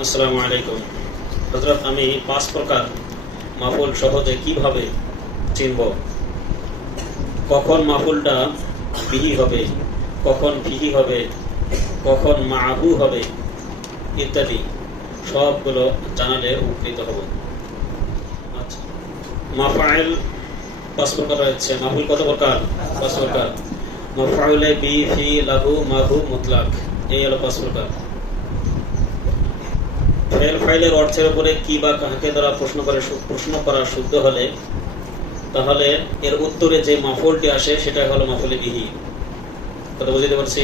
আসসালামু আলাইকুম। হজরত আমি পাঁচ প্রকার মাফুল সহজে কীভাবে চিনব? কখন মাফুলটা বিহি হবে, কখন হবে, কখন মাহু হবে, ইত্যাদি সবগুলো জানালে উপকৃত হব। আচ্ছা। মাফাইল পাঁচ প্রকার রয়েছে। মাহুল কত প্রকার? পাঁচ প্রকার। বি ফি লাহু, মাহু, মুতলাক। এই হলো পাঁচ প্রকার। ফেল ফাইলের অর্থের উপরে কি বা কাহাকে দ্বারা প্রশ্ন করে প্রশ্ন করা শুদ্ধ হলে, তাহলে এর উত্তরে যে মাফলটি আসে, সেটা হলো মাফলে বিহি। কথা বুঝতে পারছি?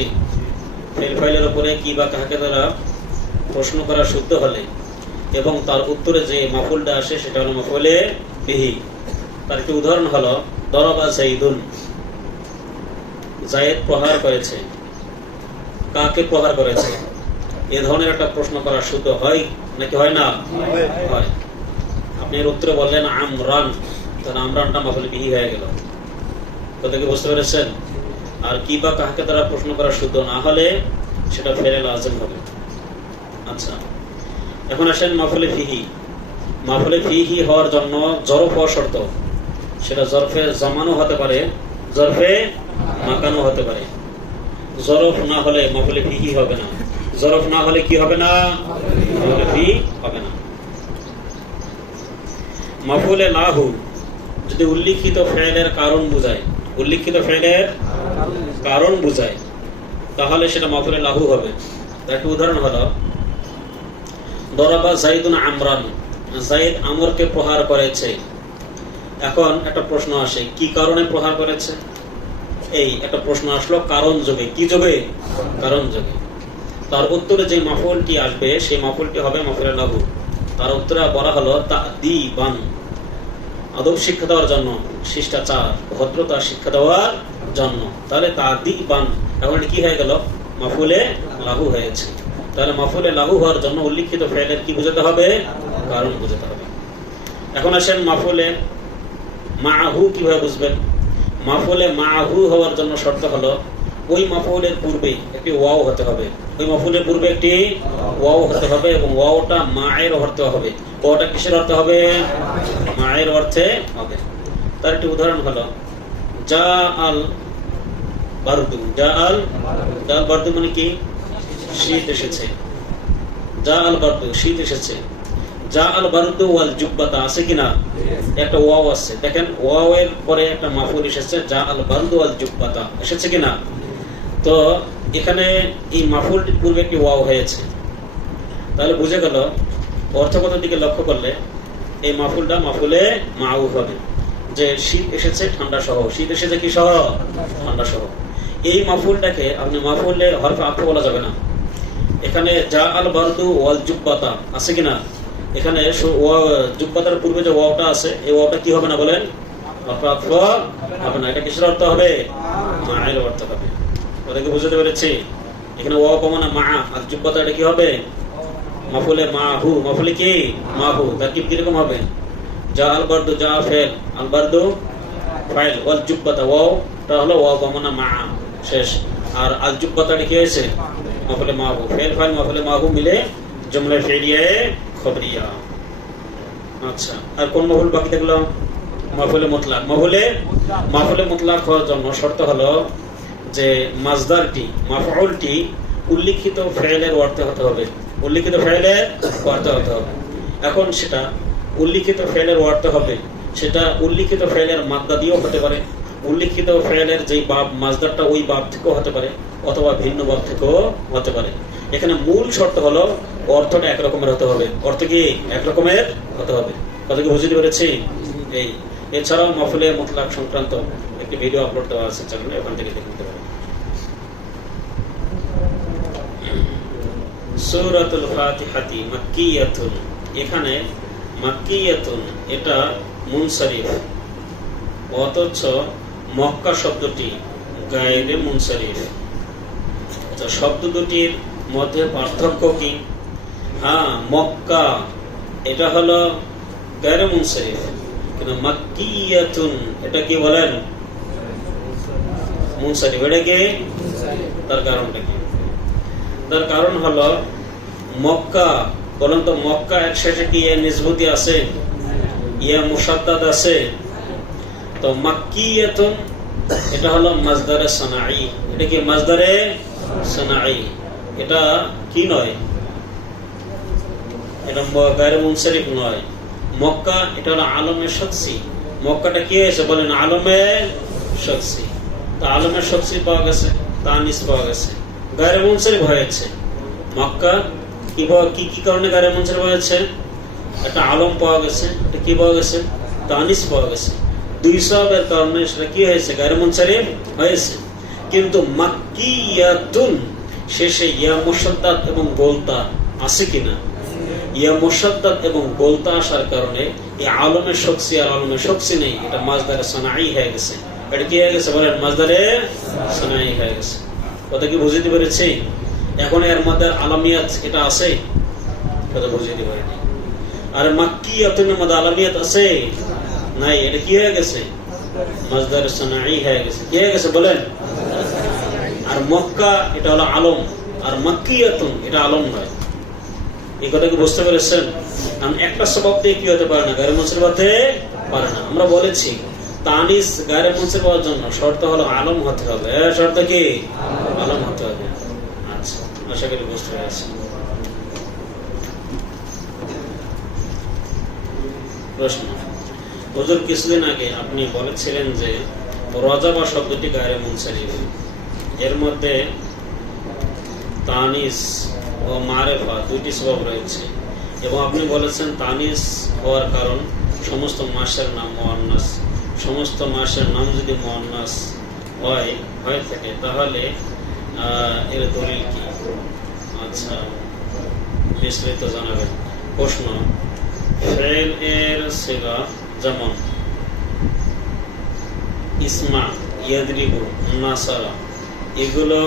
ফেল ফাইলের উপরে কি বা কাহাকে দ্বারা প্রশ্ন করা শুদ্ধ হলে, এবং তার উত্তরে যে মাফুলটা আসে, সেটা হলো মাফলে বিহি। তার একটি উদাহরণ হলো, দরবা জায়েদ প্রহার করেছে। কাকে প্রহার করেছে? এ ধরনের একটা প্রশ্ন করা শুদ্ধ হয়? নাকি হয় না? হয়। আপনি এর উত্তরে বললেন আমরান। তাহলে আমরানটা মাফলে বিহি হয়ে গেল। কথা কি বুঝতে পেরেছেন? আর কি বা কাহাকে দ্বারা প্রশ্ন করা শুদ্ধ না হলে সেটা ফেরে লাজম হবে। আচ্ছা। এখন আসেন মাফলে ফিহি মাফলে ফিহি হওয়ার জন্য জরফ হওয়া শর্ত। সেটা জরফে জমানো হতে পারে জরফে মাকানো হতে পারে। জরফ না হলে মাফলে ফিহি হবে না। জরফ না হলে কি হবে না? হবে না। মাফুলে লাহু, যদি উল্লিখিত ফেলের কারণ বুঝায়, উল্লিখিত ফেলের কারণ বুঝায়, তাহলে সেটা মাফুলে লাহু হবে। একটা উদাহরণ হলো, দরাবা জাইদুন আমরান, জাইদ আমরকে প্রহার করেছে। এখন একটা প্রশ্ন আসে, কি কারণে প্রহার করেছে? এই একটা প্রশ্ন আসলো, কারণ যোগে। কি যোগে? কারণ যোগে। তার উত্তরে যে মাফলটি আসবে, সেই মাফলটি হবে মাফুলে লাহু তার উত্তরে বলা হলো তা দি বান আদব শিক্ষা দেওয়ার জন্য, শিষ্টাচার, ভদ্রতা শিক্ষা দেওয়ার জন্য। তাহলে তা দি বান এখন কি হয়ে গেল? মাফুলে লাহু হয়েছে। তাহলে মাফুলে লাহু হওয়ার জন্য উল্লিখিত ফেলের কি বুঝাতে হবে? কারণ বুঝাতে হবে। এখন আসেন মাফুলে মাহু কীভাবে বুঝবেন? মাফুলে মাহু হওয়ার জন্য শর্ত হলো ওই মাফুলের পূর্বে একটি ওয়াও হতে হবে। ওই মাফুলের পূর্বে একটি ওয়াও হতে হবে এবং ওয়াওটা মায়ের হবে। কিসের হবে? মায়ের অর্থে হবে। তার একটি উদাহরণ হলো যা আল বারুদু। যা আল যা আল মানে কি? শীত এসেছে। যা আল বারদু, শীত এসেছে। যা আল বারুদু ওয়াল জুব্বাতা, আছে কিনা? একটা ওয়াও আছে। দেখেন ওয়াও এর পরে একটা মাফুল এসেছে যা আল বারুদু ওয়াল জুব্বাতা। এসেছে কিনা? তো এখানে এই মাফুলটির পূর্বে একটি ওয়াও হয়েছে। তাহলে বুঝে গেল, অর্থগত দিকে লক্ষ্য করলে এই মাফুলটা মাফুলে মাউ হবে। যে শীত এসেছে, ঠান্ডা সহ। শীত এসেছে কি সহ? ঠান্ডা সহ। এই মাফুলটাকে আপনি মাফুলে হরফে আত্ম বলা যাবে না। এখানে যা আল বারদু ওয়াল জুব্বাতা আছে কিনা? এখানে জুব্বাতার পূর্বে যে ওয়াওটা আছে, এই ওয়াওটা কি হবে না বলেন? হবে না। এটা কিসের অর্থ হবে? মায়ের অর্থ হবে। ওদেরকে বুঝতে পেরেছি। এখানে ওয়াও কমনা মা আর জুব্বাতা এটা কি হবে? মাফুলে মাহু। মাফুলে কি? মাহু। তারকিব কীরকম হবে? যা আল বারদু, যা ফেল। আল বারদু ফাইল। ওয়াল টা হলো মা শেষ। আর আল কি হয়েছে? মাফুলে মাহু। ফেল, ফাইল, মাফুলে মাহু মিলে জুমলা ফেলিয়ে খবরিয়া। আচ্ছা। আর কোন মাফুল বাকি থাকল? মাফুলে মুতলাক। মাফুলে মাফুলে মুতলাক হওয়ার জন্য শর্ত হলো যে মাজদারটি মাফউলটি উল্লিখিত ফেলের অর্থে হতে হবে। উল্লিখিত ফেলের অর্থে হতে হবে। এখন সেটা উল্লিখিত ফেলের অর্থে হবে, সেটা উল্লিখিত ফেলের মাদ্দা দিয়েও হতে পারে। উল্লিখিত ফেলের যেই বাপ মাজদারটা ওই বাপ থেকেও হতে পারে, অথবা ভিন্ন বাব থেকেও হতে পারে। এখানে মূল শর্ত হলো, অর্থটা একরকমের হতে হবে। অর্থ কি? একরকমের হতে হবে। কথা কি বুঝতে পেরেছি? এই। এছাড়াও মফলে মুতলাক সংক্রান্ত একটি ভিডিও আপলোড দেওয়া আছে চ্যানেলে ওখান থেকে দেখতে সূরাতুল ফাতিহাতি মাক্কিয়াতুন। এখানে মাক্কিয়াতুন এটা মুনসারিফ। অথচ মক্কা শব্দটি গায়েবে মুনসারিফ। তো শব্দ দুটির মধ্যে পার্থক্য কি? হ্যাঁ মক্কা এটা হলো গায়েবে মুনসারিফ। কিন্তু মাক্কিয়াতুন এটা কি বলেন? মুনসারিফ। এটা কি? তার কারণটা কি? তার কারণ হলো মক্কা, বলেন তো মক্কা এক শেষে কি ইয়া আছে? ইয়া মুসাদ্দাদ আছে? তো মাক্কিয়াতুন, এটা হলো মাজদারে সানাই এটা কি মাজদারে সানাই এটা কি নয়? এটা আলমের শখসি মক্কাটা কি হয়েছে? বলেন, আলমের শখসি তা আলমের শখসি পাওয়া গেছে তানিস পাওয়া গেছে। মুনসারিফ হয়েছে। মক্কা কি কি কারণে একটা আলম পাওয়া গেছে, একটা কি পাওয়া গেছে? তানিস পাওয়া গেছে। দুই সবের কারণে সেটা কি হয়েছে? মুনসারিফ হয়েছে। কিন্তু মাক্কিয়াতুন, শেষে ইয়া মুসাদ্দাদ এবং গোলতা আছে কিনা? ইয়া মুসাদ্দাদ এবং গোলতা আসার কারণে এই আলমের শক্সি আর আলমের শক্সি নেই। এটা মাজদারে সানাই হয়ে গেছে। এটা কি হয়ে গেছে বলেন? মাজদারে সোনাই হয়ে গেছে। কথা কি বুঝতে পেরেছি? এখন এর মধ্যে আলামিয়াত এটা আছে? কথা বুঝতে পারিনি আর মাক্কিয়াতুনের মধ্যে আলামিয়াত আছে? নাই, এটা কি হয়ে গেছে? মাজদারে সানাই হয়ে গেছে। কি হয়ে গেছে বলেন? আর মক্কা, এটা হলো আলম। আর এটা আলম নয়। এই কথা কি বুঝতে পেরেছেন? কারণ একটা স্বভাব দিয়ে কি হতে পারে না? গায়ের মনসের পারে না। আমরা বলেছি, তানিস গায়ের মনসের পাওয়ার জন্য শর্ত হলো আলম হতে হবে। শর্ত কি? আলম হতে হবে। আশা করি বুঝতে পেরেছি প্রশ্ন, হুজুর কিছুদিন আগে আপনি বলেছিলেন যে রজাবা শব্দটি গায়ের মুনসারিফ এর মধ্যে তানিস ও দুইটি স্বভাব রয়েছে। এবং আপনি বলেছেন তানিস হওয়ার কারণ সমস্ত মাসের নাম মোয়ান্নাস। সমস্ত মাসের নাম যদি মোয়ান্নাস হয়, হয়ে থাকে, তাহলে এর দলিল কি? আচ্ছা জানাবেন প্রশ্ন ফেল এর সেবা যেমন ইসমা ইয়াদরিবু নাসারা এগুলো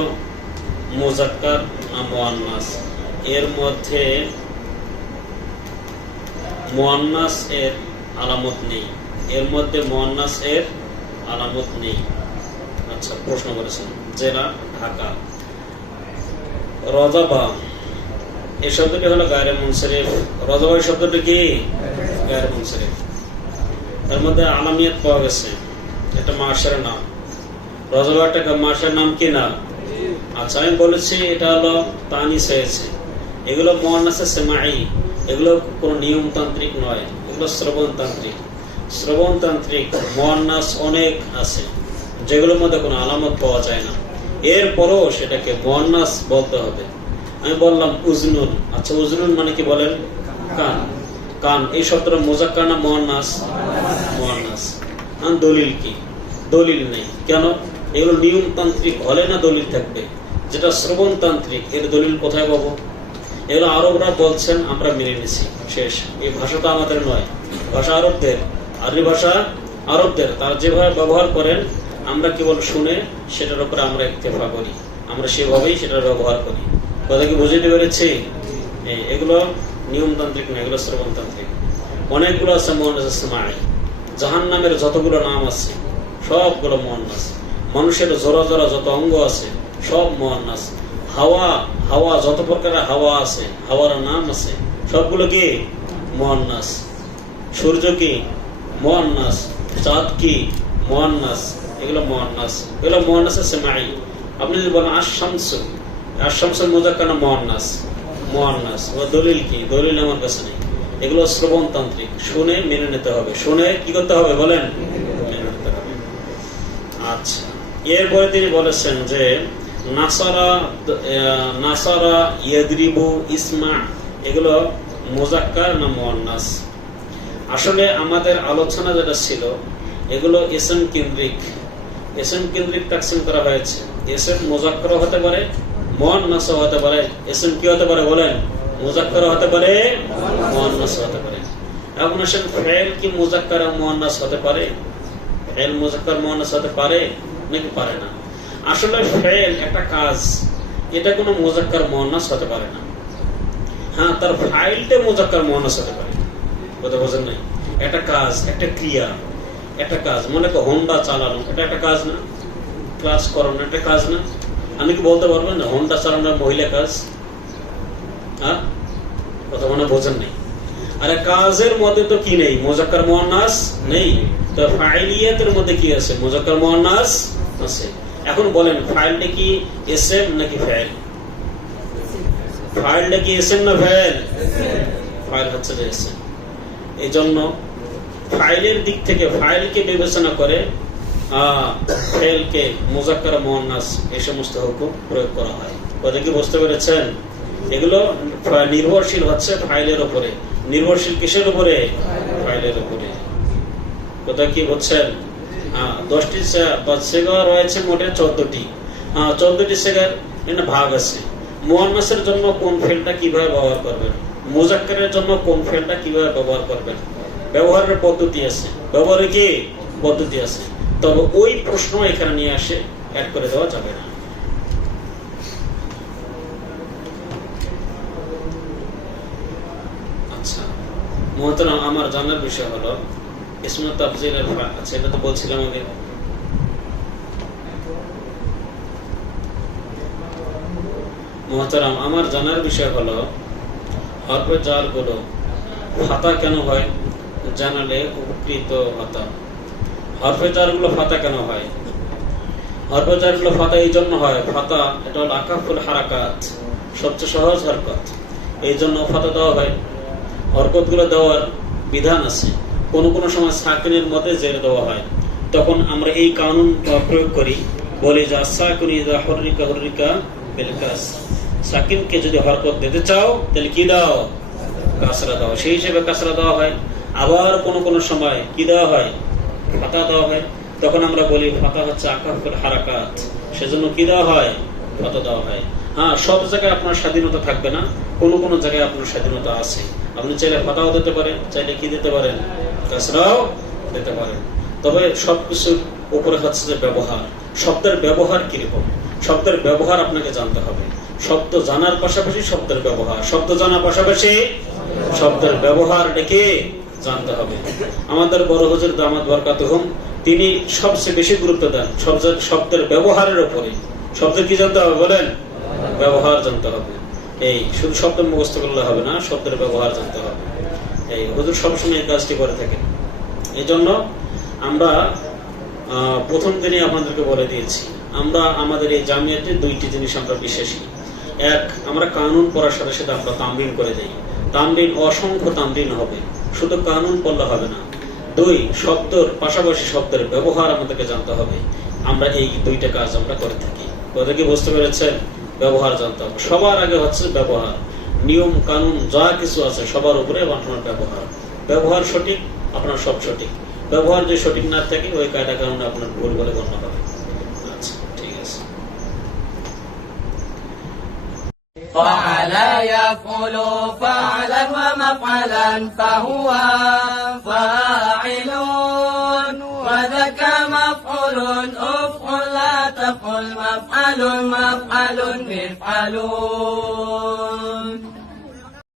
মোজাক্কার মোয়ান্নাস এর মধ্যে মোয়ান্নাস এর আলামত নেই এর মধ্যে মোয়ান্নাস এর আলামত নেই আচ্ছা প্রশ্ন করেছেন। জেলা ঢাকা। এই শব্দটি হলো শব্দটি কি? এর মধ্যে আলামিয়ত পাওয়া গেছে। এটা মাসের নাম। রজবা একটা মাসের নাম কি না? আচ্ছা আমি বলেছি এটা হলো হয়েছে এগুলো মহানাসে সেমাই। এগুলো কোনো নিয়মতান্ত্রিক নয়। এগুলো শ্রবণতান্ত্রিক। শ্রবণতান্ত্রিক মহান্নাস অনেক আছে। যেগুলোর মধ্যে কোনো আলামত পাওয়া যায় না। এরপরও সেটাকে মহান্নাস বলতে হবে। আমি বললাম উজনুন। আচ্ছা উজনুন মানে কি বলেন? কান। কান, এই শব্দটা মোজাক্কার না মহান্নাস মহান্নাস দলিল কি? দলিল নেই। কেন? এগুলো নিয়মতান্ত্রিক হলে না দলিল থাকবে? যেটা শ্রবণতান্ত্রিক, এর দলিল কোথায় পাবো? এগুলো আরবরা বলছেন, আমরা মেনে নিছি। শেষ। এই ভাষাটা আমাদের নয়। ভাষা আরবদের। আরবি ভাষা আরবদের। তারা যেভাবে ব্যবহার করেন আমরা কেবল শুনে সেটার উপরে আমরা ইত্তেফা করি। আমরা সেভাবেই সেটা ব্যবহার করি। কথা কি বুঝতে পেরেছি? এগুলো নিয়মতান্ত্রিক না, এগুলো শ্রবণতান্ত্রিক। অনেকগুলো আছে মহানাজ ইসমাই জাহান নামের যতগুলো নাম আছে, সবগুলো মহান্নাস মানুষের জোড়া জোড়া যত অঙ্গ আছে, সব মহান্নাস হাওয়া হাওয়া যত প্রকারের হাওয়া আছে, হাওয়ার নাম আছে, সবগুলো কি? মহান্নাস সূর্য কি? মহান্নাস চাঁদ কি? মহান্নাস এগুলো এগুলো আপনি যদি বলেন আশামস দলিল কি? দলিল আমার কাছে নেই। এগুলো শ্রবণতান্ত্রিক। শুনে মেনে নিতে হবে। শুনে কি করতে হবে বলেন? আচ্ছা। এরপরে তিনি বলেছেন যে, নাসারা নাসারা ইসমা। এগুলো না মোয়ান্নাস? আসলে আমাদের আলোচনা যেটা ছিল, এগুলো এসএম কেন্দ্রিক এসএম কেন্দ্রিক তাকসিম করা হয়েছে। এসএম মোজাক্কর হতে পারে মন মোয়ান্নাসও হতে পারে। এসএম কি হতে পারে বলেন? মোজাক্কর হতে পারে মন মোয়ান্নাস হতে পারে। এখন আসেন, ফেল কি মোজাক্কর আর মোয়ান্নাস হতে পারে? ফেল মোজাক্কর মোয়ান্নাস হতে পারে? নাকি পারে না? আসলে ফেল একটা কাজ। এটা কোনো মোজাক্কর মোয়ান্নাস হতে পারে না। হ্যাঁ তার ফাইলটা মোজাক্কর মোয়ান্নাস হতে পারে। কথা বোঝেন নাই? একটা কাজ, একটা ক্রিয়া। একটা কাজ মনে করো হোন্ডা চালানো এটা একটা কাজ না। ক্লাস করানো একটা কাজ না। আপনি কি বলতে পারবেন না? হোন্ডা চালানো মহিলা কাজ? হ্যাঁ কথা মনে বোঝেন নেই। আরে কাজের মধ্যে তো কি নেই? মোজাক্কার মোহান্নাস নেই। তো ফাইলিয়াতের মধ্যে কি আছে? মোজাক্কার মোহান্নাস আছে। এখন বলেন ফাইলটা কি এসএম নাকি ফাইল ফাইলটা কি এসএম না ফাইল ফাইল হচ্ছে এসএম। এই জন্য ফাইলের দিক থেকে ফাইলকে বিবেচনা করে এই সমস্ত হুকুম প্রয়োগ করা হয়। কথা কি বুঝতে পেরেছেন? এগুলো নির্ভরশীল হচ্ছে ফাইলের উপরে। নির্ভরশীল কিসের উপরে? ফাইলের উপরে। কি বলছেন দশটি সেগা রয়েছে মোটে চোদ্দটি। চোদ্দটি সেগার ভাগ আছে। মোহান্নাসের জন্য কোন ফেলটা কীভাবে ব্যবহার করবেন? মোজাক্কারের জন্য কোন ফেলটা কীভাবে ব্যবহার করবেন? ব্যবহারের পদ্ধতি আছে। ব্যবহারে কি? পদ্ধতি আছে। তবে ওই প্রশ্ন এখানে নিয়ে আসে অ্যাড করে দেওয়া যাবে না। আচ্ছা। আমার জানার বিষয় হলো, ইসমত তাফজিলের আচ্ছা এটা তো বলছিলাম আগে মোহতরম, আমার জানার বিষয় হলো ফাতা কেন হয়? জানালে উপকৃত হতাম। হরফে জালগুলো ফাতা কেন হয়? হরফে জালগুলো ফাতা এই জন্য হয়, ফাতা এটা হলো আকাফুল হারাকাত, সবচেয়ে সহজ হরকত। এই জন্য ফাতা দেওয়া হয়। হরকতগুলো দেওয়ার বিধান আছে। কোন কোন সময় সাকিনের মধ্যে জেরে দেওয়া হয়। তখন আমরা এই কানুন প্রয়োগ করি, বলি যে সাকিন হরিকা হরিকা বিলকাস সাকিনকে যদি হরকত দিতে চাও, তাহলে কি দাও? কাসরা দাও। সেই হিসেবে কাসরা দেওয়া হয়। আবার কোন কোন সময় কি দেওয়া হয়? ফাতা দেওয়া হয়। তখন আমরা বলি ফাতা হচ্ছে আকাফুল হারাকাত। সেজন্য কি দেওয়া হয়? ফাতা দেওয়া হয়। হ্যাঁ সব জায়গায় আপনার স্বাধীনতা থাকবে না। কোন কোন জায়গায় আপনার স্বাধীনতা আছে। আপনি চাইলে ফাতাও দিতে পারেন, চাইলে কি দিতে পারেন? কাসরাও দিতে পারেন। তবে সবকিছুর উপরে হচ্ছে যে ব্যবহার। শব্দের ব্যবহার কীরকম? শব্দের ব্যবহার আপনাকে জানতে হবে। শব্দ জানার পাশাপাশি শব্দের ব্যবহার। শব্দ জানার পাশাপাশি শব্দের ব্যবহার ডেকে জানতে হবে। আমাদের বড় হুজুর দামাদ বরকাত তিনি সবচেয়ে বেশি গুরুত্ব দেন শব্দের ব্যবহারের উপরে। শব্দের কি জানতে হবে বলেন? ব্যবহার জানতে হবে। এই, শুধু শব্দ মুখস্থ করলে হবে না, শব্দের ব্যবহার জানতে হবে। এই, হুজুর সবসময় কাজটি করে থাকেন। এই জন্য আমরা প্রথম দিনে আপনাদেরকে বলে দিয়েছি, আমরা আমাদের এই জামিয়াতে দুইটি জিনিস আমরা বিশ্বাসী এক, আমরা কানুন পড়ার সাথে সাথে আমরা তামরিন করে দেই। তামরিন অসংখ্য তামরিন হবে। শুধু কানুন পড়লে হবে না। দুই, শব্দর পাশাপাশি শব্দের ব্যবহার আমাদেরকে জানতে হবে। আমরা এই দুইটা কাজ আমরা করে থাকি। কথা কি বুঝতে পেরেছেন? ব্যবহার জানতে হবে। সবার আগে হচ্ছে ব্যবহার। নিয়ম, কানুন, যা কিছু আছে সবার উপরে আপনার ব্যবহার। ব্যবহার সঠিক, আপনার সব সঠিক। ব্যবহার যে সঠিক না থাকে, ওই কায়দা কারণে আপনার ভুল বলে গণ্য হবে। فعل يفعل فعلا ومفعلا فهو فاعل وذاك مفعول أفعل لا تقل مفعل مفعل مفعل